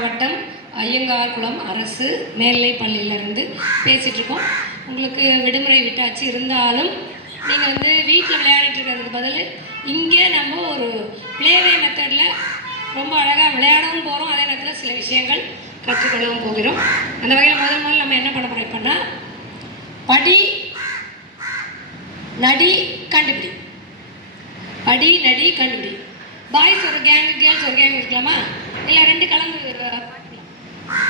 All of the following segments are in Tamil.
மாவட்டம் ஐயங்கார்குளம் அரசு மேல்நிலை பள்ளியிலேருந்து பேசிகிட்ருக்கோம். உங்களுக்கு விடுமுறை விட்டாச்சு இருந்தாலும் நீங்கள் வந்து வீட்டில் விளையாடிட்டு இருக்கிறதுக்கு பதில் இங்கே நம்ம ஒரு ப்ளேவே மெத்தடில் ரொம்ப அழகாக விளையாடவும் போகிறோம் அதே நேரத்தில் சில விஷயங்கள் கற்றுக்கொள்ளவும் போகிறோம். அந்த வகையில் முதல் முதல்ல நம்ம என்ன பண்ண போகிறோம் இப்போன்னா படி நடி கண்டுபிடி. படி நடி கண்டுபிடி. பாய்ஸ் ஒரு கேங் கேர்ள்ஸ் ஒரு கேங் இருக்கலாமா. இல்லை ரெண்டு கலந்து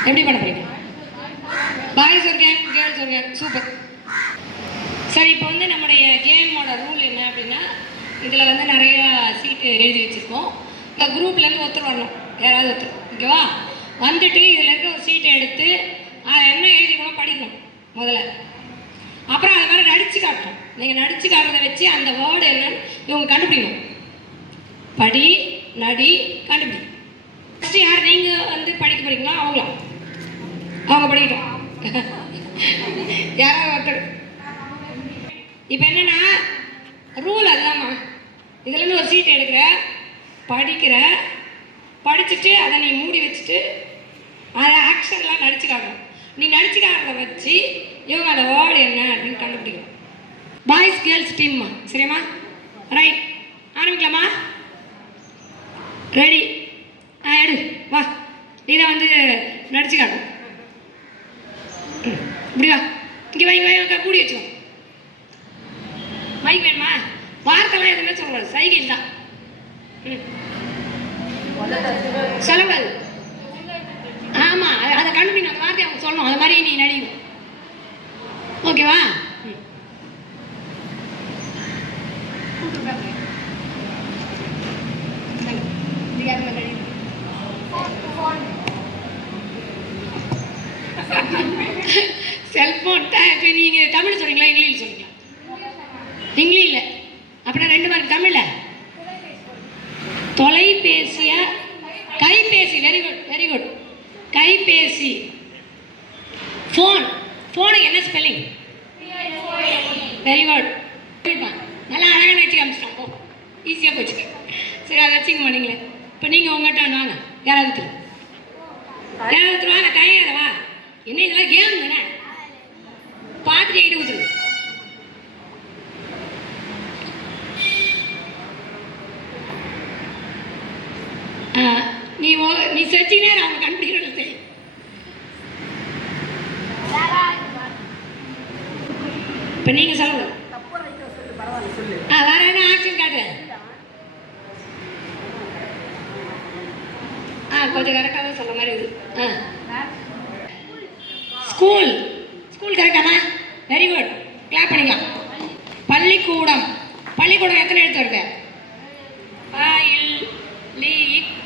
எப்படி பண்ண போறீங்க பாய்ஸ் ஒரு கேங் கேர்ள்ஸ் ஒரு கேங் சூப்பர் சரி இப்போ வந்து நம்முடைய கேமோட ரூல் என்ன அப்படின்னா இதில் வந்து நிறைய சீட்டு எழுதி வச்சுருக்கோம். இந்த குரூப்லேருந்து ஒருத்தர் வரணும். யாராவது ஒருத்தர். ஓகேவா வந்துட்டு இதில் இருக்க ஒரு சீட்டை எடுத்து அதை என்ன எழுதிக்கணும் படிக்கணும் முதல்ல. அப்புறம் அது மாதிரி நடிச்சு காட்டணும். நீங்கள் நடிச்சு காட்டுறதை வச்சு அந்த வேர்டு என்னன்னு இவங்க கண்டுபிடிக்கணும். படி நடி கண்டுபிடி. ஃபஸ்ட்டு யார்? நீங்கள் வந்து படிக்க போறீங்களா? அவங்களா? அவங்க படிக்கட்டும். யாராவது ஒருத்தர்? இப்போ என்னன்னா ரூல் அதுதாம்மா. இதுல இருந்து ஒரு சீட் எடுக்கிற படிக்கிற படிச்சுட்டு அதை நீ மூடி வச்சுட்டு அதை ஆக்ஷன்லாம் நடிச்சுக்காங்க நீ நடிச்சுக்காரத வச்சு இவங்க அந்த வேர்டு என்ன அப்படின்னு கண்டுபிடிக்கணும். பாய்ஸ் கேர்ள்ஸ் டீம்மா சரியாம்மா? ரைட் ஆரம்பிக்கலாமா? ரெடி ஆ எடு. வா. நீ தான் வந்து நடிச்சு காட்டும். ம், இப்படி வா. இங்கே வாங்கி வாங்கி வை, மூடி வச்சுக்கோ. மைக் வேணுமா? வார்த்தைலாம் எதுவுமே சொல்லக்கூடாது. சைகை தான். ம். சொல்லக்கூடாது. ஆமாம் அதை கண்டுபிடிக்கணும் அந்த வார்த்தையை அவங்க சொல்லணும். அது மாதிரி நீ நடிக்கணும் ஓகேவா? ம். இந்தாங்க. இதுக்கு அது மாதிரி நடி. செல்ஃபோன் இப்போ நீங்கள் தமிழ் சொல்றீங்களா இங்கிலீஷ் சொல்றீங்களா இங்கிலீஷ் இல்லை அப்படின்னா ரெண்டு மார்க் தமிழில் தொலைபேசிய கைபேசி வெரி குட் வெரி குட் கைபேசி ஃபோன் ஃபோனுக்கு என்ன ஸ்பெல்லிங் வெரி குட் நல்லா அழகாக நினச்சி காமிச்சிட்டோம் போ ஈஸியாக போச்சு சரி அதை வச்சுக்க மாட்டீங்களே இப்போ நீங்கள் உங்கள்கிட்ட ஒன்று வாங்க யாராவது ஒருத்தர். யாராவது வாங்க வா. என்ன இதெல்லாம் கேம் தானே? பார்த்துட்டு எங்கிட்ட நீ ஓ- நீ செஞ்சினே அவங்க கண்டுபிடிக்கிறது தெரியும் இப்போ நீங்கள் சொல்லுங்க ஆ வேற என்ன ஆக்ஷன் காட்டு ஆ கொஞ்சம் கரெக்டாக தான் சொல்ல மாதிரி ஆ. ஸ்கூல் ஸ்கூல் கரெக்டாமா வெரி குட் கிளாப் பண்ணிக்கலாம். பள்ளிக்கூடம். பள்ளிக்கூடம் எத்தனை எழுத்து வருது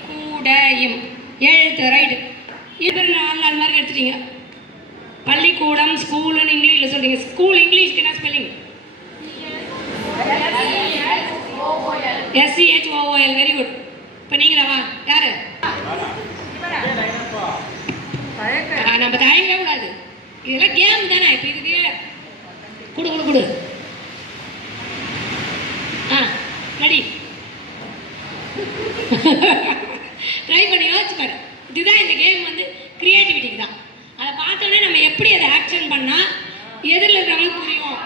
கூடையும் ஏழு எழுத்து ரைட்டு இது நாலு நாலு மார்க் எடுத்துட்டீங்க. பள்ளிக்கூடம் ஸ்கூலுன்னு இங்கிலீஷில் சொல்றீங்க. ஸ்கூல் இங்கிலீஷ்க்கு என்ன spelling S C H O O L very good இப்போ நீங்களா வா யாரு நம்ம தயங்க கூடாது இதெல்லாம் கேம் தானே இப்போ இதுக்கு கொடு கொடு கொடு. ஆ ரெடி ட்ரை பண்ணி யோசிச்சு பாரு இதுதான் இந்த கேம் வந்து கிரியேட்டிவிட்டிக்கு தான் அதை பார்த்தோன்னே நம்ம எப்படி அதை ஆக்ஷன் பண்ணால் எதிரில் இருக்கிறவங்களுக்கு புரியும்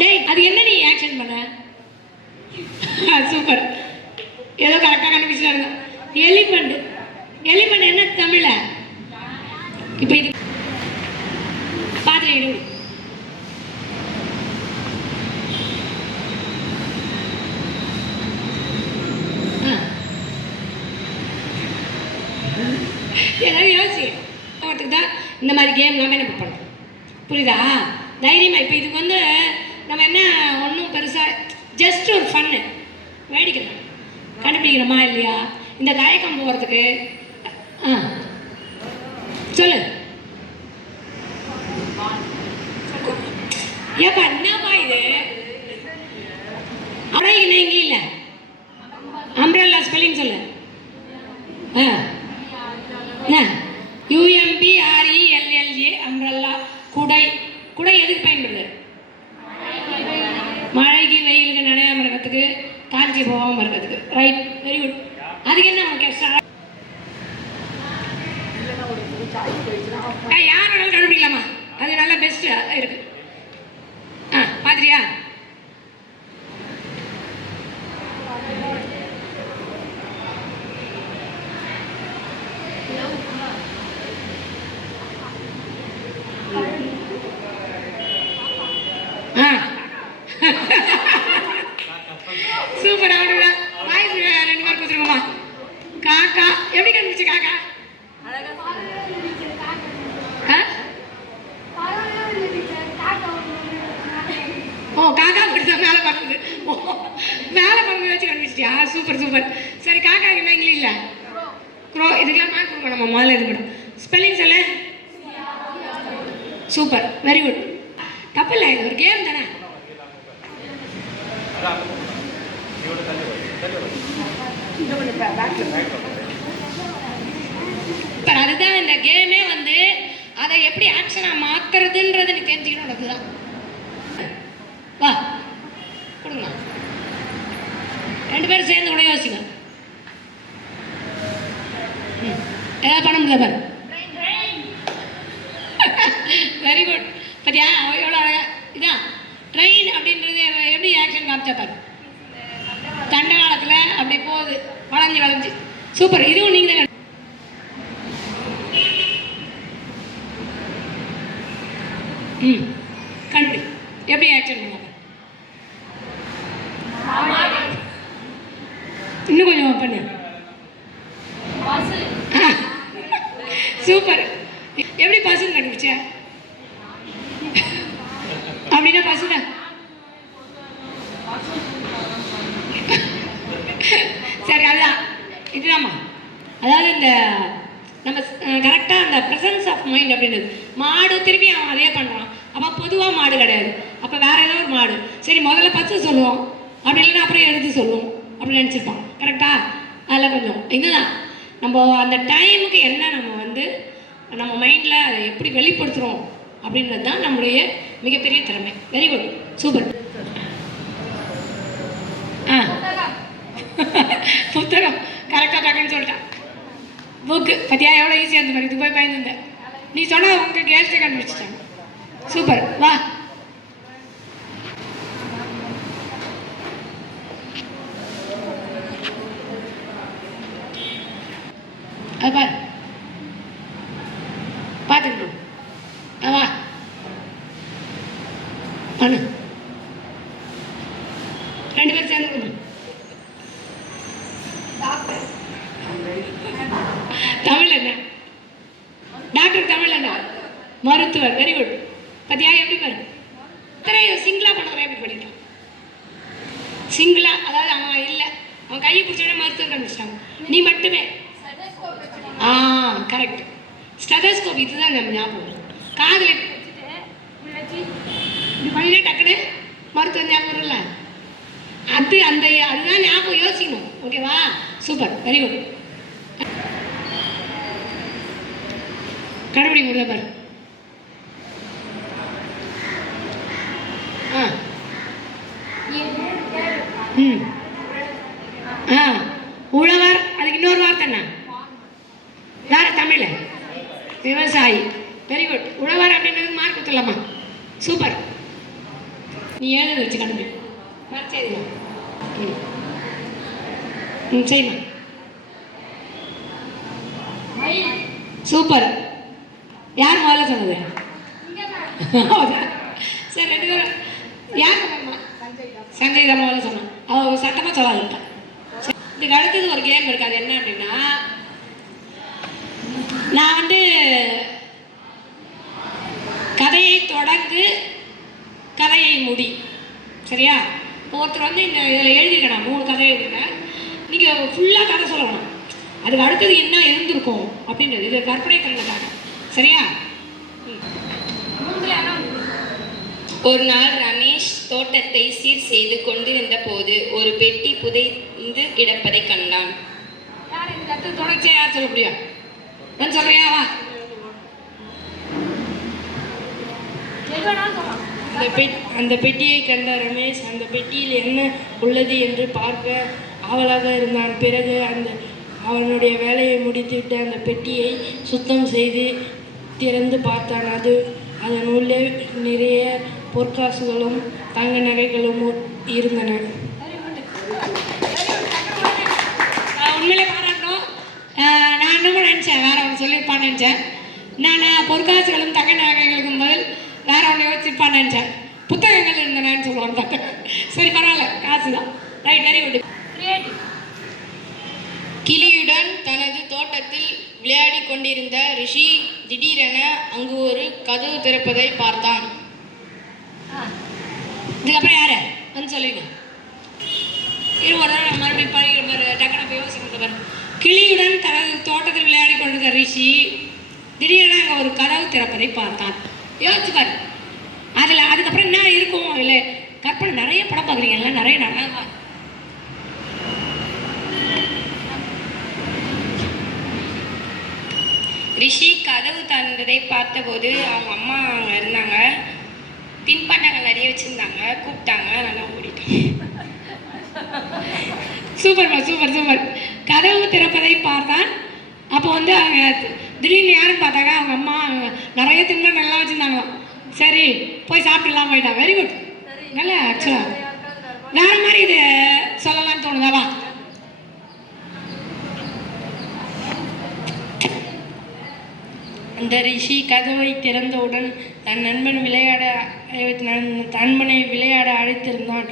டேய் அது என்ன நீ ஆக்ஷன் பண்ண சூப்பர் ஏதோ கரெக்டாக கண்டுபிடிச்சிட்டாங்க எலிஃபண்ட் எலிஃபண்ட் என்ன தமிழ இப்போ இது பார்த்துட்டு எடு ஆ. ஏதாவது யோசி போகிறதுக்கு தான் இந்த மாதிரி கேம் எல்லாமே நம்ம பண்ணுறோம் புரியுதா தைரியமாக இப்போ இதுக்கு வந்து நம்ம என்ன ஒன்றும் பெருசாக ஜஸ்ட் ஒரு ஃபன்னு வேடிக்கலாம் கண்டுபிடிக்கிறோமா இல்லையா? இந்த தயக்கம் போகிறதுக்கு ஆ. சொல்லு. ஏப்பா என்னப்பா இது அப்படியே என்ன இங்கிலீஷில் அம்ப்ரல்லா ஸ்பெல்லிங் சொல்லு ஆ என்ன யூஎம்பிஆர்இஎல்எல்ஏ அம்ப்ரல்லா குடை குடை எதுக்கு பயன்படுது மழைக்கு வெயிலுக்கு நனையாமல் இருக்கிறதுக்கு காஞ்சி போகாமல் இருக்கிறதுக்கு ரைட் வெரி குட் அதுக்கு என்ன உனக்கு எக்ஸ்ட்ரா யாரோட கண்டுபிடிக்கலாமா? அது நல்ல பெஸ்ட்டு இருக்கு. ஆ பாத்திரியா ஆ சூப்பர் அவனுடா வாய்ஸ் ரெண்டு பேர் கொடுத்துருக்கோமா காக்கா எப்படி கண்டுபிடிச்சு காக்கா ஆ ஓ காக்கா படிச்சா மேலே பறக்குது ஓ மேலே பறந்து வச்சு கண்டுபிடிச்சியா சூப்பர் சூப்பர். சரி காக்கா என்ன இங்கிலீஷ் இல்லை? க்ரோ இதுக்கெல்லாம் மார்க் கொடுக்கணும். நம்ம முதல்ல இது பண்ணும் ஸ்பெல்லிங் சொல்ல. சூப்பர். வெரி குட் தப்பு இல்லை இது? ஒரு கேம் தானே? அதுதான் இந்த கேமே வந்து அதை எப்படி ஆக்ஷனாக மாற்றுறதுன்றது நீ தெரிஞ்சுக்கணும் அதுதான். வா. கொடுங்க. ரெண்டு பேரும் சேர்ந்து கூட யோசிங்க. ம். ஏதாவது பண்ண முடியல பாரு. வெரி குட் பார்த்தியா எவ்வளோ அழகா இதான் ட்ரெயின் அப்படின்றது எப்படி ஆக்ஷன் காமிச்சா பாரு. தண்ட காலத்தில் அப்படி போகுது. வளைஞ்சு வளைஞ்சு. சூப்பர் இதுவும் நீங்கள் தான் ம் கண்டுபிடி எப்படி ஆக்ஷன் பண்ணலாம் இன்னும் கொஞ்சம் பண்ணு ஆ, சூப்பர் எப்படி பசுன்னு கண்டுபிடிச்ச அப்படின்னா பசுங்க சரி அதுதான். இதுதாம்மா. அதாவது இந்த நம்ம கரெக்டாக அந்த ப்ரெசன்ஸ் ஆஃப் மைண்ட் அப்படின்றது. மாடு திரும்பி அவன் அதே பண்ணுறான் அப்போ பொதுவாக மாடு கிடையாது. அப்போ வேற ஏதோ ஒரு மாடு. சரி முதல்ல பச்சை சொல்லுவோம். அப்படி இல்லைன்னா அப்புறம் எழுதி சொல்லுவோம்? அப்படி நினச்சிருப்பான். கரெக்டாக அதில் கொஞ்சம் இதுதான். நம்ம அந்த டைமுக்கு என்ன நம்ம வந்து நம்ம மைண்டில் அதை எப்படி வெளிப்படுத்துகிறோம் அப்படின்றது தான் நம்முடைய மிகப்பெரிய திறமை. வெரி குட் சூப்பர் ஆ. புத்தகம். கரெக்டாக டக்குன்னு சொல்லிட்டான். புக்கு பத்தியா? எவ்வளோ ஈஸியாக இருந்த மாதிரி இது போய் பயந்துருந்தேன். நீ சொன்ன உங்கள் கேஸ்டே கண்டுபிடிச்சிட்டாங்க சூப்பர் வா அது பாரு பார்த்துக்கணும் ஆ, வா பண்ணு ரெண்டு பேரும் சேர்ந்து கொடுங்க தமிழ் என்ன டாக்டர் தமிழ் என்ன மருத்துவர் வெரி குட் பத்தியா எப்படி அத்தனை இத்தனை சிங்கிளா எப்படி பண்ணிட்டான் சிங்கிளா அதாவது அவன் இல்லை. அவன் கையை பிடிச்சோட மருத்துவம் கண்டுபிடிச்சிட்டாங்க நீ மட்டுமே. ஆ கரெக்ட் ஸ்டெதஸ்கோப் இதுதான் நம்ம ஞாபகம். காதில் காதுல இப்படி பண்ணினா டக்குன்னு ஞாபகம் இல்லை அது அந்த அதுதான் ஞாபகம் யோசிக்கணும். ஓகேவா சூப்பர் வெரி குட் கண்டுபிடி முடியல பாரு ஆ ம். ஆ உழவர் அதுக்கு இன்னொரு வார்த்தை என்ன வேற தமிழ்? விவசாயி. வெரி குட் உழவர் அப்படின்றது மார்க் கொடுத்துடலாமா? சூப்பர் நீ எழுத வச்சு கண்டுபிடி. மறைச்சேதுமா ம். ம் சரிம்மா சூப்பர் யார் முதல்ல சொன்னது. சரி ரெண்டு பேரும். யார் சஞ்சய் தான் முதல்ல சொன்னான். அவன் சட்டமாக சொல்லாதுட்டான் இதுக்கு அடுத்தது ஒரு கேம் இருக்கு. அது என்ன அப்படின்னா நான் வந்து கதையை தொடங்கு கதையை முடி. சரியா? ஒருத்தர் வந்து இந்த இதில் எழுதியிருக்கணும் மூணு கதையை எழுதிருக்கேன் நீங்கள் ஃபுல்லாக கதை சொல்லணும். அதுக்கு அடுத்தது என்ன இருந்திருக்கும் அப்படின்றது. இது கற்பனை திறனுக்காக சரியா? ம். ஒரு நாள் ரமேஷ் தோட்டத்தை சீர் செய்து கொண்டிருந்த போது ஒரு பெட்டி புதைந்து கிடப்பதை கண்டான். யார் இந்த கத்து தொடர்ச்சியா யார் சொல்ல முடியும்? நான் சொல்றியா வா. அந்த பெட் அந்த பெட்டியை கண்ட ரமேஷ் அந்த பெட்டியில் என்ன உள்ளது என்று பார்க்க ஆவலாக இருந்தான். பிறகு அந்த அவனுடைய வேலையை முடித்துவிட்டு அந்த பெட்டியை சுத்தம் செய்து திறந்து பார்த்தான். அது அதன் உள்ளே நிறைய பொற்காசுகளும் தங்க நகைகளும் இருந்தன. உண்மையிலே பாராட்டணும். நான் என்னமோ நினச்சேன்? வேற ஒன்று சொல்லியிருப்பான்னு நினச்சேன். நான் பொற்காசுகளும் தங்க நகைகளுக்கும் பதில் வேற ஒன்று யோசிச்சிருப்பான்னு நினச்சேன். புத்தகங்கள் இருந்தனன்னு சொல்லுவாங்க. சரி பரவாயில்ல. காசு தான். ரைட் வெரி குட் கிளியுடன் தனது தோட்டத்தில் விளையாடிக் கொண்டிருந்த ரிஷி திடீரென அங்கு ஒரு கதவு திறப்பதை பார்த்தான். இதுக்கப்புறம் யாரு? வந்து சொல்லுங்க. இரு ஒரு தடவை மறுபடியும் படிக்கிற பாரு டக்குனு போய் யோசிக்கிறது பாரு. கிளியுடன் தனது தோட்டத்தில் விளையாடி கொண்டிருந்த ரிஷி திடீரென அங்கே ஒரு கதவு திறப்பதை பார்த்தான். யோசிச்சு பாரு. அதில் அதுக்கப்புறம் என்ன இருக்கும்? அதில் கற்பனை நிறைய படம் பார்க்குறீங்கல்ல நிறைய நல்லா ரிஷி கதவு திறந்ததை பார்த்தபோது அவங்க அம்மா அங்கே இருந்தாங்க. தின்பண்டங்கள் நிறைய வச்சுருந்தாங்க கூப்பிட்டாங்க நல்லா ஓடிட்டேன் சூப்பர்மா சூப்பர் சூப்பர். கதவு திறப்பதை பார்த்தான். அப்போ வந்து அவங்க திடீர்னு யாருன்னு பார்த்தாங்க அவங்க அம்மா நிறைய நல்லா வச்சுருந்தாங்களாம் சரி போய் சாப்பிட்டுலாம் போயிட்டான் வெரி குட் நல்ல ஆக்சுவலாக வேற மாதிரி இது சொல்லலாம்னு தோணுதாவா அந்த ரிஷி கதவை திறந்தவுடன் தன் நண்பன் விளையாட தன் நண்பனை விளையாட அழைத்திருந்தான்.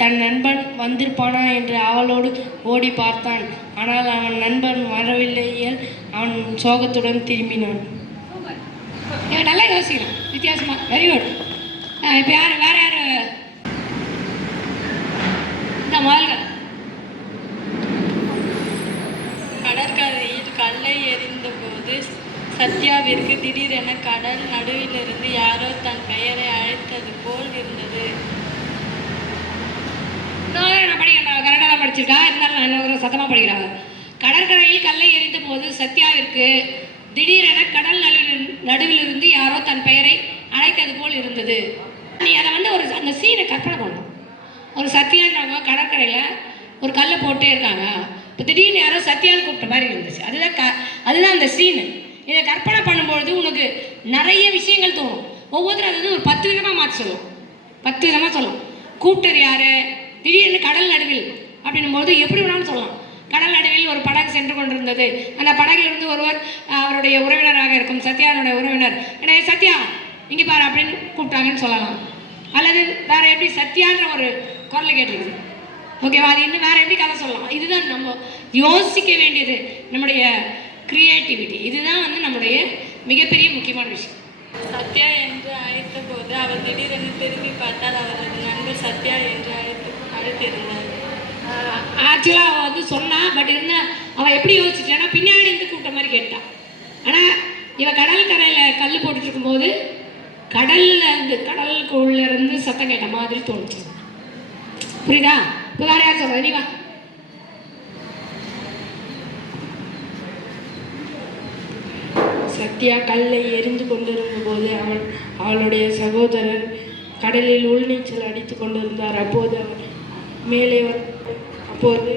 தன் நண்பன் வந்திருப்பானா என்று அவளோடு ஓடி பார்த்தான். ஆனால் அவன் நண்பன் வரவில்லையில் அவன் சோகத்துடன் திரும்பினான். நல்லா யோசிக்கிறான். வித்தியாசமா. வெரி குட் இப்போ யார் வேற யார்? இந்த முதல்ல கடற்கரையில் கல்லை எறிந்தபோது சத்யாவிற்கு திடீரென கடல் நடுவிலிருந்து யாரோ தன் பெயரை அழைத்தது போல் இருந்தது. நான் நான் படிக்கிறேன் கரெக்டாக தான் படிச்சிருக்கா? இருந்தாலும் நான் இன்னொரு சத்தமாக படிக்கிறாங்க. கடற்கரையில் கல்லை எரிந்த போது சத்யாவிற்கு திடீரென கடல் நடுவில் நடுவிலிருந்து யாரோ தன் பெயரை அழைத்தது போல் இருந்தது. நீ அதை வந்து ஒரு அந்த சீனை கற்பனை பண்ணணும் ஒரு சத்யான்றவங்க கடற்கரையில் ஒரு கல்லை போட்டே இருக்காங்க. இப்போ திடீர்னு யாரோ சத்யான்னு கூப்பிட்ட மாதிரி இருந்துச்சு. அதுதான் க அதுதான் அந்த சீனு இதை கற்பனை பண்ணும்பொழுது உனக்கு நிறைய விஷயங்கள் தோணும். ஒவ்வொருத்தரும் அது வந்து ஒரு பத்து விதமாக மாற்றி சொல்லும். பத்து விதமாக சொல்லும். கூப்பிட்டது யார்? திடீர்னு கடல் நடுவில் அப்படின்னும்போது எப்படி வேணாலும் சொல்லலாம். கடல் நடுவில் ஒரு படகு சென்று கொண்டிருந்தது. அந்த படகிலிருந்து ஒருவர் அவருடைய உறவினராக இருக்கும் சத்யானுடைய உறவினர் என்ன சத்யா இங்கே பாரு அப்படின்னு கூப்பிட்டாங்கன்னு சொல்லலாம். அல்லது வேற எப்படி சத்யான்ற ஒரு குரலை கேட்டிருக்குது. ஓகேவா? அது இன்னும் வேற எப்படி கதை சொல்லலாம்? இதுதான் நம்ம யோசிக்க வேண்டியது. நம்முடைய கிரியேட்டிவிட்டி இதுதான் வந்து நம்முடைய மிகப்பெரிய முக்கியமான விஷயம். சத்யா என்று அழைத்தபோது அவர் திடீரென திரும்பி பார்த்தால் அவரது நண்பர் சத்யா என்று அழைத்து அழைத்திருந்தார். ஆக்சுவலாக அவள் வந்து சொன்னா பட் இருந்தா அவள் எப்படி யோசிச்சானா பின்னாடி இருந்து கூப்பிட்ட மாதிரி கேட்டான் ஆனால் இவ கடல் கரையில் கல் போட்டுட்டு இருக்கும்போது கடல்ல இருந்து கடலுக்குள்ள இருந்து சத்தம் கேட்ட மாதிரி தோணுச்சு. புரியுதா? இப்போ வேற யார் சொல்றது? நீ வா. சத்யா கல்லை எரிந்து கொண்டிருந்த போது அவன் அவளுடைய சகோதரர் கடலில் உள்நீச்சல் அடித்து கொண்டிருந்தார். அப்போது அவர் மேலே வந்து அப்போது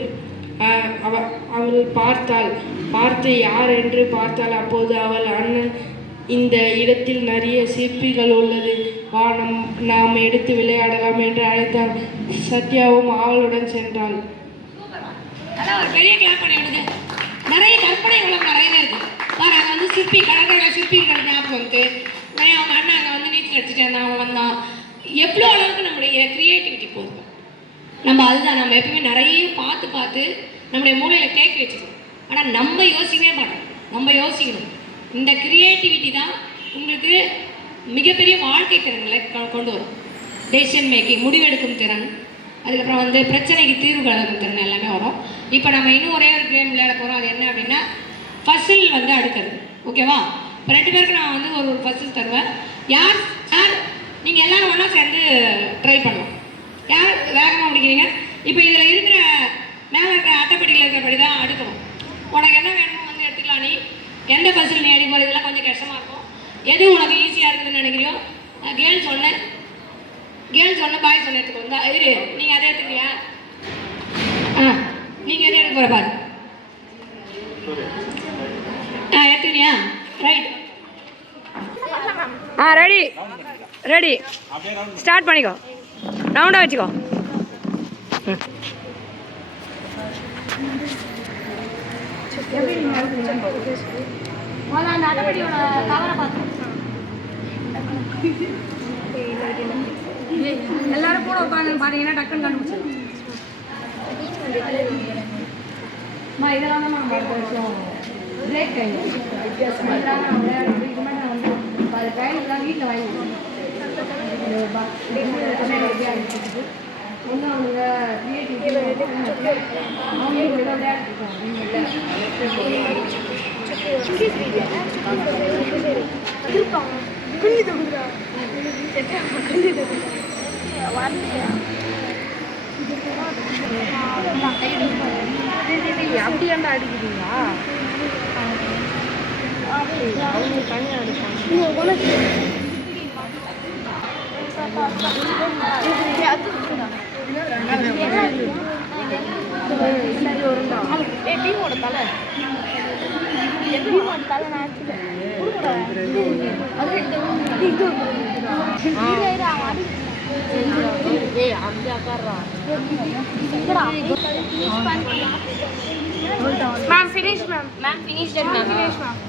அவ அவள் பார்த்தாள். பார்த்து யார் என்று பார்த்தாள். அப்போது அவள் அண்ணன் இந்த இடத்தில் நிறைய சிற்பிகள் உள்ளது. வா நம் நாம் எடுத்து விளையாடலாம் என்று அழைத்தாள் சத்யாவும் அவளுடன் சென்றாள். அதான் ஒரு பெரிய கிளாப் பண்ணி விடுது நிறைய கற்பனை வளம் நிறைய இருக்கு. பாரு அதை வந்து சிற்பி கடற்கரையில் சிற்பி இருக்கிற ஞாபகம் வந்து உடனே அவங்க அண்ணன் அங்கே வந்து நீச்சல் அடிச்சுட்டு இருந்தான் அவன் வந்தான். எவ்வளோ அளவுக்கு நம்முடைய க்ரியேட்டிவிட்டி போகும் நம்ம அதுதான் நம்ம எப்பவுமே நிறைய பார்த்து பார்த்து நம்முடைய மூளையில் தேக்கி வச்சுக்கணும் ஆனால் நம்ம யோசிக்கவே மாட்டோம். நம்ம யோசிக்கணும். இந்த க்ரியேட்டிவிட்டி தான் உங்களுக்கு மிகப்பெரிய வாழ்க்கை திறன்களை கொண்டு வரும். டெசிஷன் மேக்கிங் முடிவெடுக்கும் திறன். அதுக்கப்புறம் வந்து பிரச்சனைக்கு தீர்வு கழகும் திறன் எல்லாமே வரும். இப்போ நம்ம இன்னும் ஒரே ஒரு கேம் விளையாட போகிறோம் அது என்ன அப்படின்னா ஃபசில் வந்து அடுக்கிறது ஓகேவா இப்போ ரெண்டு பேருக்கு நான் வந்து ஒரு ஃபசில் தருவேன். யார் யார் நீங்கள் எல்லாரும் ஒன்றா சேர்ந்து ட்ரை பண்ணலாம். யார் வேகமாக முடிக்கிறீங்க? இப்போ இதில் இருக்கிற மேலே இருக்கிற அட்டைப்படியில் இருக்கிறபடி தான் அடுக்கணும். உனக்கு என்ன வேணுமோ வந்து எடுத்துக்கலாம் நீ. எந்த பஸ்ஸில் நீ அடிக்க இதெல்லாம் கொஞ்சம் கஷ்டமாக இருக்கும். எது உனக்கு ஈஸியாக இருக்குதுன்னு நினைக்கிறியோ? கேர்ள் சொன்னேன் கேர்ள் சொன்ன பாய் சொன்ன எடுத்துக்கோ. இந்தா இரு. நீங்கள் அதை எடுத்துக்கிறியா ஆ நீங்கள் எதை எடுக்க போகிற பாரு ரைட் ஆ ரெடி ரெடி ஸ்டார்ட் பண்ணிக்கோ. ரவுண்டாக வச்சுக்கோ. எல்லாரும் கூட உட்காந்து பாத்தீங்கன்னா டக்குன்னு கண்டுபிடிச்சிடும் இதெல்லாம் தான் நம்ம அடுத்த வருஷம் பேன் எல்லாம் அது டைம்லாம் வீட்டில் வாங்கி அப்படியாண்டா அடிக்கிறீங்களா? கிரியேட்டிவிட்டி அவங்க கூட அப்படியாண்டா அடிக்கிறீங்களா அவங்க தனியாக அடிப்பாங்க ma'am finish ma'am ma'am finish ma'am finish ma'am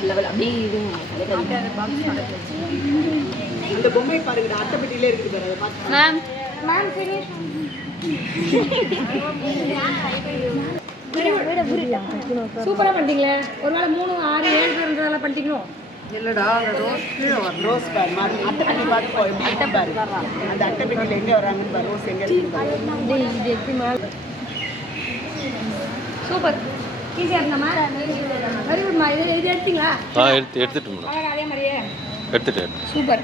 கீழே இது கையெடு. தர அப்படி இருக்குது கையெடு மாடு வீடியோ மேம் மேம் ஃபினிஷ் சூப்பரா பண்ணிட்டீங்களே. ஒருவேளை மூணு ஆறு ஏழு பேர் இருந்ததெல்லாம் பண்ணிட்டீங்களோ? இல்லடா அந்த ரோஸ் கீழே வரும் ரோஸ் பாரு மாதிரி அட்டைப்பெட்டி பார்த்து போ எப்படி அட்டை பாரு. அந்த அட்டைப்பெட்டியில் எங்கே வராங்கன்னு பாரு ரோஸ் எங்கே பாரு. Ma'am super. ஈஸியாக இருந்தாமா? வெரி குட்மா இது இது எடுத்தீங்களா? ஆ எடுத்து எடுத்துட்டு மேடம் அழகா அதே மாதிரியே. எடுத்துட்டு சூப்பர்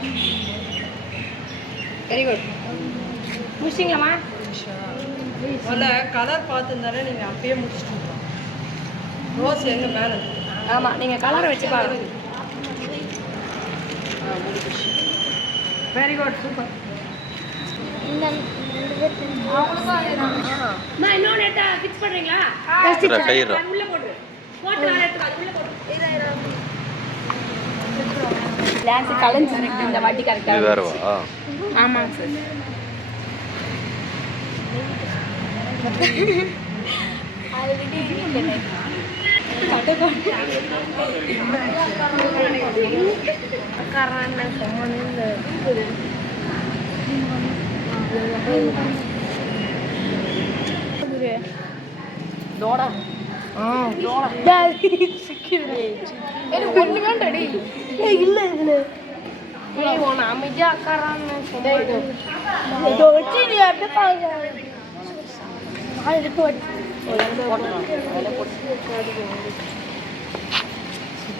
வெரி குட் முடிச்சிங்களாம்மா முதல்ல கலர் பார்த்துருந்தாலே நீங்கள் அப்பயே முடிச்சிட்டு ரோஸ் எங்கே மேலே? ஆமாம் நீங்கள் கலரை வச்சு பாருங்க. வெரி குட் சூப்பர் அம்மா இன்னொன்று எடுத்தா ஃபிக்ஸ் பண்ணுறீங்களா கயிறா, கயிறா. அது உள்ள போட்டு போட்டு நான் எடுத்துக்கோ அது உள்ள போட்டு டான்ஸ் கலைஞ்சு இந்த வாட்டி கரெக்டாக ஆமாங்க சார்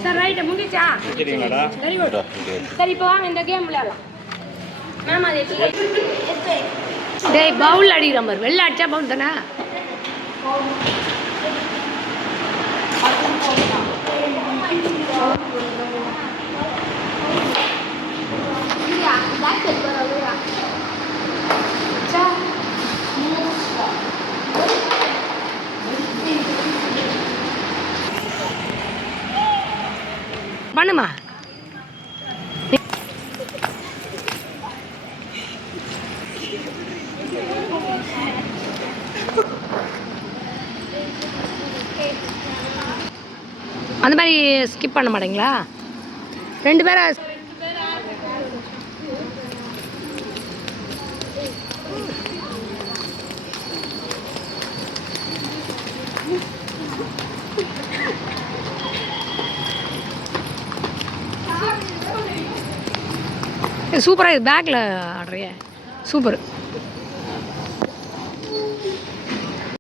சார் ரைட்டு முடிச்சா வெரி குட் சரி இப்போ வாங்க இந்த கேம் விளையாடலாம் மேம் அது டேய் பவுல் அடிக்கிற மாதிரி. வெளில அடிச்சா பவுல் தானே? பண்ணுமா? அந்த மாதிரி ஸ்கிப் பண்ண மாட்டீங்களா? ரெண்டு பேரை? சூப்பராக இது பேக்கில் ஆடுறிய. சூப்பர்.